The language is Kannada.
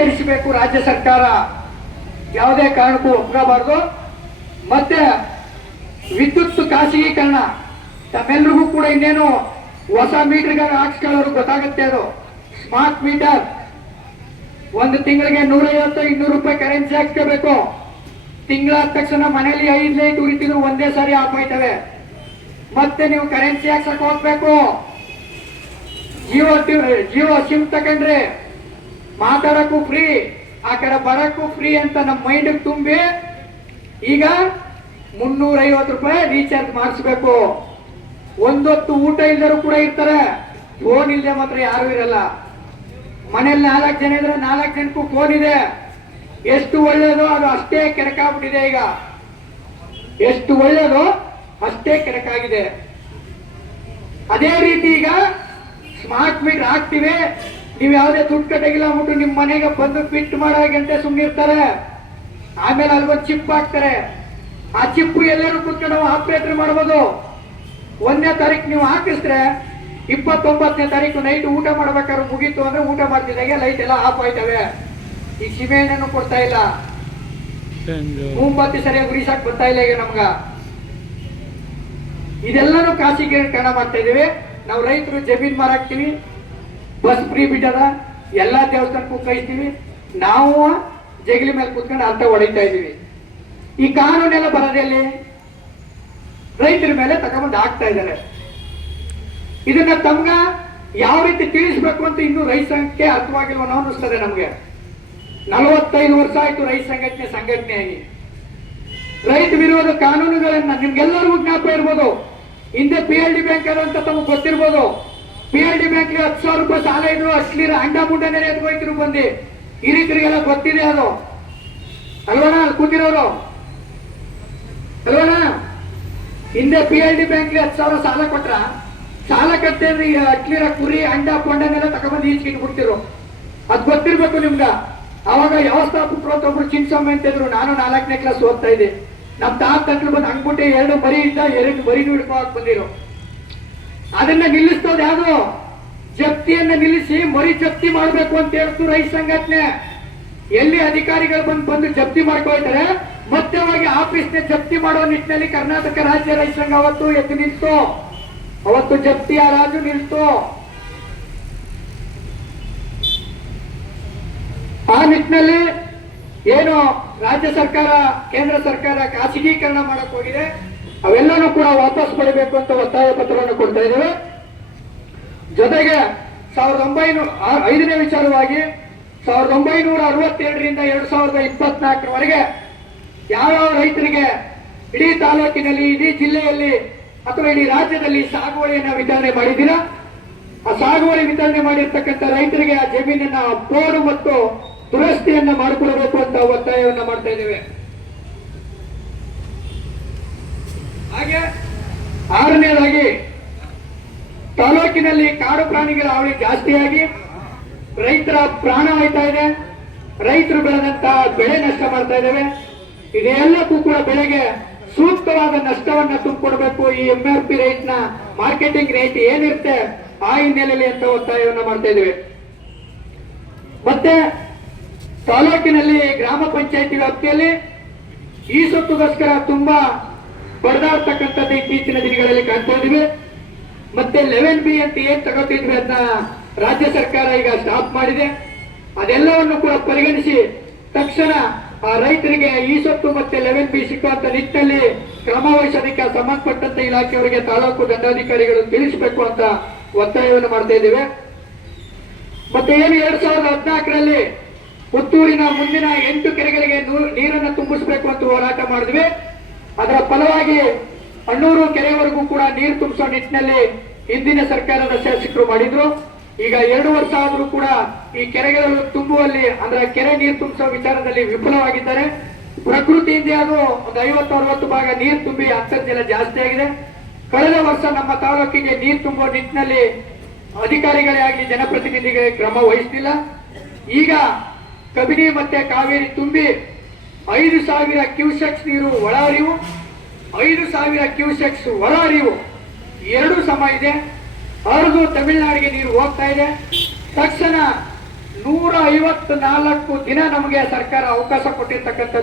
ಪರಿಷ್ಕರಿಸಬೇಕು ರಾಜ್ಯ ಸರ್ಕಾರ, ಯಾವುದೇ ಕಾರಣಕ್ಕೂ ಒಪ್ಕೋಬಾರ್ದು. ಮತ್ತೆ ವಿದ್ಯುತ್ ಖಾಸಗೀಕರಣ, ತಮ್ಮೆಲ್ಲರಿಗೂ ಕೂಡ ಇನ್ನೇನು ಹೊಸ ಮೀಟರ್ಗಳು ಹಾಕ್ಸ್ಕೊಳ್ಳೋರು ಗೊತ್ತಾಗುತ್ತೆ. ಅದು ಸ್ಮಾರ್ಟ್ ಮೀಟರ್, ಒಂದು ತಿಂಗಳಿಗೆ 150-200 ರೂಪಾಯಿ ಕರೆನ್ಸಿ ಹಾಕ್ಕೋಬೇಕು. ತಿಂಗಳಾದ ತಕ್ಷಣ ಮನೆಯಲ್ಲಿ 5 ಲೈಟ್ ಉರಿತಿದ್ರು ಒಂದೇ ಸಾರಿ ಆಫ್ ಆಯ್ತವೆ. ಮತ್ತೆ ನೀವು ಕರೆನ್ಸಿ ಹಾಕ್ಸಕ್ ಹೋಗ್ಬೇಕು. ಜಿಯೋ ಸಿಮ್ ತಗೊಂಡ್ರೆ ಮಾತಾಡಕ್ಕೂ ಫ್ರೀ, ಆ ಕಡೆ ಬರಕ್ಕೂ ಫ್ರೀ ಅಂತ ನಮ್ಮ ಮೈಂಡ್ ತುಂಬಿ ಈಗ 350 ರೂಪಾಯಿ ರೀಚಾರ್ಜ್ ಮಾಡಿಸ್ಬೇಕು. ಒಂದೊತ್ತು ಊಟ ಇಲ್ದರೂ ಕೂಡ ಇರ್ತಾರೆ, ಫೋನ್ ಇಲ್ಲದೆ ಮಾತ್ರ ಯಾರು ಇರಲ್ಲ. ಮನೇಲಿ 4 ಜನ ಇದ್ರೆ 4 ಜನಕ್ಕೂ ಫೋನ್ ಇದೆ. ಎಷ್ಟು ಒಳ್ಳೇದು ಅದು ಅಷ್ಟೇ ಕೆಡಕಾಗ್ಬಿಟ್ಟಿದೆ. ಈಗ ಎಷ್ಟು ಒಳ್ಳೇದು ಅಷ್ಟೇ ಕೆಡಕಾಗಿದೆ. ಅದೇ ರೀತಿ ಈಗ ಸ್ಮಾರ್ಟ್ ಮೀಟರ್ ಹಾಕ್ತಿವಿ, ನೀವು ಯಾವುದೇ ದುಡ್ಡು ಕಟ್ಟಾಗಿಲ್ಲ ಅಂದ್ಬಿಟ್ಟು ನಿಮ್ಮ ಮನೆಗೆ ಬಂದು ಫಿಟ್ ಮಾಡೋ ಗಂಟೆ ಸುಮ್ಮನಿರ್ತಾರೆ. ಆಮೇಲೆ ಅಲ್ಗೊಂದು ಚಿಪ್ ಹಾಕ್ತಾರೆ. ಆ ಚಿಪ್ ಎಲ್ಲರೂ ಕೂತ್ಕೊಂಡು ನಾವು ಆಪರೇಟರ್ ಮಾಡ್ಬೋದು. 1ನೇ ತಾರೀಕು ನೀವು ಹಾಕಿಸಿದ್ರೆ 29ನೇ ತಾರೀಕು ನೈಟ್ ಊಟ ಮಾಡ್ಬೇಕಾದ್ರೆ ಮುಗೀತು ಅಂದ್ರೆ ಊಟ ಮಾಡ್ತಿದ್ದಾಗೆ ಲೈಟ್ ಎಲ್ಲ ಆಫ್ ಆಯ್ತವೆ. ಈ ಸಿಮೆಣ್ಣನ್ನು ಕೊಡ್ತಾ ಇಲ್ಲ, ಮೂಂಬತ್ತಿ ಸರಿಯಾಗಿ ಉರಿಸಾಕ್ ಬರ್ತಾ ಇಲ್ಲ ಈಗ ನಮ್ಗ. ಇದೆಲ್ಲಾನು ಖಾಸಗೀಕರಣ ಮಾಡ್ತಾ ಇದೀವಿ. ನಾವು ರೈತರು ಜಮೀನ್ ಮಾರಾಕ್ತಿವಿ, ಬಸ್ ಫ್ರೀ ಬಿಟ್ಟದ, ಎಲ್ಲಾ ದೇವಸ್ಥಾನಕ್ಕೂ ಕೈತೀವಿ. ನಾವು ಜಗಲಿ ಮೇಲೆ ಕೂತ್ಕೊಂಡು ಅರ್ಥ ಹೊಡಿತಾ ಇದೀವಿ. ಈ ಕಾನೂನೆಲ್ಲ ಬರೋದಲ್ಲಿ ರೈತರ ಮೇಲೆ ತಗೊಂಡು ಹಾಕ್ತಾ ಇದ್ದಾರೆ. ಇದನ್ನ ತಮ್ಗ ಯಾವ ರೀತಿ ತಿಳಿಸ್ಬೇಕು ಅಂತ ಇನ್ನೂ ರೈತ ಸಂಘಕ್ಕೆ ಅರ್ಥವಾಗಿಲ್ವ ಅನ್ನಿಸ್ತದೆ ನಮ್ಗೆ. 45 ವರ್ಷ ಆಯ್ತು ರೈತ ಸಂಘಟನೆಯಾಗಿ. ರೈತ ವಿರೋಧ ಕಾನೂನುಗಳನ್ನ ನಿಮ್ಗೆಲ್ಲರಿಗೂ ಜ್ಞಾಪ ಇರ್ಬೋದು. ಹಿಂದೆ PLD ಬ್ಯಾಂಕ್ ಅಂತ ತಮಗೆ ಗೊತ್ತಿರ್ಬೋದು. PLD ಬ್ಯಾಂಕ್ 10,000 ರೂಪಾಯಿ ಸಾಲ ಇದ್ರು ಅಶ್ಲೀಲ ಅಂಡ ಮುಂಡನೆ ಎತ್ಕೋಯ್ತಿರು ಬಂದು ಈ ರೀತಿಗೆಲ್ಲ ಗೊತ್ತಿದೆ. ಅದು ಅಲ್ವಣ ಕೂತಿರೋರು ಅಲ್ವಣ. ಹಿಂದೆ PLD ಬ್ಯಾಂಕ್ 10,000 ಸಾಲ ಕೊಟ್ರ, ಸಾಲ ಕಟ್ಟಿದ್ರೆ ಅಟ್ಲಿರ ಕುರಿ ಅಂಡ ಕೊಂಡನೆಲ್ಲ ತಗೊಂಡ್ಬಂದು ಈಚ್ಕಿಟ್ಬಿಡ್ತಿರು. ಅದ್ ಗೊತ್ತಿರ್ಬೇಕು ನಿಮ್ಗ. ಅವಾಗ ವ್ಯವಸ್ಥಾಪಕರು ಅಂತ ಒಬ್ರು ಚಿನ್ಸೊಮ್ಮೆ ಅಂತಿದ್ರು. ನಾನು 4ನೇ ಕ್ಲಾಸ್ ಓದ್ತಾ ಇದ್ದೆ. ನಮ್ ತಾತಂದ್ರು ಬಂದು ಹಂಗ್ಬಿಟ್ಟೆ 2 ಮರಿ ಇದ್ದ 2 ಮರಿನೂ ಹಿಡ್ಕೊಳಕ್ ಬಂದಿರು. ಅದನ್ನ ನಿಲ್ಲಿಸ್ತೋದು ಯಾವುದು? ಜಪ್ತಿಯನ್ನ ನಿಲ್ಲಿಸಿ ಮರಿ ಜಪ್ತಿ ಮಾಡ್ಬೇಕು ಅಂತ ಹೇಳ್ತು ರೈತ ಸಂಘಟನೆ. ಎಲ್ಲಿ ಅಧಿಕಾರಿಗಳು ಬಂದು ಜಪ್ತಿ ಮಾಡ್ಕೊಳ್ತಾರೆ, ಮತ್ತೆ ಹೋಗಿ ಆಫೀಸ್ನ ಜಪ್ತಿ ಮಾಡೋ ನಿಟ್ಟಿನಲ್ಲಿ ಕರ್ನಾಟಕ ರಾಜ್ಯ ರೈತ ಸಂಘ ಅವತ್ತು ಎದ್ದು ನಿಲ್ತು. ಅವತ್ತು ಜಪ್ತಿಯ ರಾಜು ನಿಲ್ತು. ಆ ನಿಟ್ಟಿನಲ್ಲಿ ಏನು ರಾಜ್ಯ ಸರ್ಕಾರ ಕೇಂದ್ರ ಸರ್ಕಾರ ಖಾಸಗೀಕರಣ ಮಾಡಕ್ ಹೋಗಿದೆ, ಅವೆಲ್ಲನೂ ಕೂಡ ವಾಪಸ್ ಪಡಿಬೇಕು ಅಂತ ಒತ್ತಾಯ ಪತ್ರವನ್ನು ಕೊಡ್ತಾ ಇದ್ದೇವೆ. ಜೊತೆಗೆ 5ನೇ ವಿಚಾರವಾಗಿ 1962ರಿಂದ 2024ರವರೆಗೆ ಯಾವ್ಯಾವ ರೈತರಿಗೆ ಇಡೀ ತಾಲೂಕಿನಲ್ಲಿ, ಇಡೀ ಜಿಲ್ಲೆಯಲ್ಲಿ ಅಥವಾ ಇಡೀ ರಾಜ್ಯದಲ್ಲಿ ಸಾಗುವಳಿಯನ್ನ ವಿತರಣೆ ಮಾಡಿದ್ದೀರಾ, ಆ ಸಾಗುವಳಿ ವಿತರಣೆ ಮಾಡಿರ್ತಕ್ಕಂಥ ರೈತರಿಗೆ ಆ ಜಮೀನನ್ನ ಪೋಡು ಮತ್ತು ದುರಸ್ತಿಯನ್ನ ಮಾಡಿಕೊಡಬೇಕು ಅಂತ ಒತ್ತಾಯವನ್ನ ಮಾಡ್ತಾ ಇದ್ದೇವೆ. ಹಾಗೆ 6ನೇದಾಗಿ ತಾಲೂಕಿನಲ್ಲಿ ಕಾಡು ಪ್ರಾಣಿಗಳ ಹಾವಳಿ ಜಾಸ್ತಿಯಾಗಿ ರೈತರ ಪ್ರಾಣ ಹೋಯ್ತಾ ಇದೆ. ರೈತರು ಬೆಳೆದಂತಹ ಬೆಳೆ ನಷ್ಟ ಮಾಡ್ತಾ ಇದ್ದೇವೆ. ಇದೆಲ್ಲಕ್ಕೂ ಕೂಡ ಬೆಳೆಗೆ ಸೂಕ್ತವಾದ ನಷ್ಟವನ್ನ ತುಂಬಿಕೊಡ್ಬೇಕು. ಈ MRP ರೇಟ್ ನ ಮಾರ್ಕೆಟಿಂಗ್ ರೇಟ್ ಏನಿರುತ್ತೆ ಆ ಹಿನ್ನೆಲೆಯಲ್ಲಿ ಅಂತ ಒತ್ತಾಯವನ್ನ ಮಾಡ್ತಾ ಇದ್ದೇವೆ. ಮತ್ತೆ ತಾಲೂಕಿನಲ್ಲಿ ಗ್ರಾಮ ಪಂಚಾಯತಿ ವ್ಯಾಪ್ತಿಯಲ್ಲಿ ಈ ಸೊತ್ತುಗೋಸ್ಕರ ತುಂಬಾ ಬಡದಾಡ್ತಕ್ಕಂಥದ್ದು ಇತ್ತೀಚಿನ ದಿನಗಳಲ್ಲಿ ಕಾಣ್ತಾ ಇದೀವಿ. ಮತ್ತೆ 11B ಅಂತ ಏನ್ ತಗೋತಿದ್ವಿ ಅದನ್ನ ರಾಜ್ಯ ಸರ್ಕಾರ ಈಗ ಸ್ಟಾಪ್ ಮಾಡಿದೆ. ಅದೆಲ್ಲವನ್ನು ಕೂಡ ಪರಿಗಣಿಸಿ ತಕ್ಷಣ ಆ ರೈತರಿಗೆ ಈ ಸೊತ್ತು ಮತ್ತೆ 11B ಸಿಕ್ಕುವಂತ ನಿಟ್ಟಿನಲ್ಲಿ ಕ್ರಮ ವಹಿಸೋದಕ್ಕೆ ಸಂಬಂಧಪಟ್ಟಂತ ಇಲಾಖೆಯವರಿಗೆ ತಾಲೂಕು ದಂಡಾಧಿಕಾರಿಗಳು ತಿಳಿಸಬೇಕು ಅಂತ ಒತ್ತಾಯವನ್ನು ಮಾಡ್ತಾ ಇದ್ದೇವೆ. ಮತ್ತೆ ಏನು 2014ರಲ್ಲಿ ಪುತ್ತೂರಿನ ಮುಂದಿನ 8 ಕೆರೆಗಳಿಗೆ ನೀರನ್ನು ತುಂಬಿಸಬೇಕು ಅಂತ ಹೋರಾಟ ಮಾಡಿದ್ವಿ. ಅದರ ಫಲವಾಗಿ ಅಣ್ಣೂರು ಕೆರೆವರೆಗೂ ಕೂಡ ನೀರು ತುಂಬಿಸೋ ನಿಟ್ಟಿನಲ್ಲಿ ಹಿಂದಿನ ಸರ್ಕಾರದ ಶಾಸಕರು ಮಾಡಿದ್ರು. ಈಗ 2 ವರ್ಷ ಆದ್ರೂ ಕೂಡ ಈ ಕೆರೆಗಳನ್ನು ತುಂಬುವಲ್ಲಿ ಅಂದ್ರೆ ಕೆರೆ ನೀರು ತುಂಬಿಸೋ ವಿಚಾರದಲ್ಲಿ ವಿಫಲವಾಗಿದ್ದಾರೆ. ಪ್ರಕೃತಿಯಿಂದ ಅದು ಒಂದು 50-60 ಭಾಗ ನೀರು ತುಂಬಿ ಅಂತರ್ಜಲ ಜಾಸ್ತಿ ಆಗಿದೆ. ಕಳೆದ ವರ್ಷ ನಮ್ಮ ತಾಲೂಕಿಗೆ ನೀರು ತುಂಬುವ ನಿಟ್ಟಿನಲ್ಲಿ ಅಧಿಕಾರಿಗಳೇ ಆಗಲಿ ಜನಪ್ರತಿನಿಧಿಗಳಿಗೆ ಕ್ರಮ ವಹಿಸಲಿಲ್ಲ. ಈಗ ಕಬಿನಿ ಮತ್ತೆ ಕಾವೇರಿ ತುಂಬಿ 5,000 ಕ್ಯೂಸೆಕ್ಸ್ ನೀರು ಒಳ ಹರಿವು, 5,000 ಕ್ಯೂಸೆಕ್ಸ್ ಹೊರ ಹರಿವು ಎರಡೂ ಸಮ ಇದೆ. ಹರಿದು ತಮಿಳುನಾಡಿಗೆ ನೀರು ಹೋಗ್ತಾ ಇದೆ. ತಕ್ಷಣ 154 ದಿನ ನಮಗೆ ಸರ್ಕಾರ ಅವಕಾಶ ಕೊಟ್ಟಿರ್ತಕ್ಕಂಥ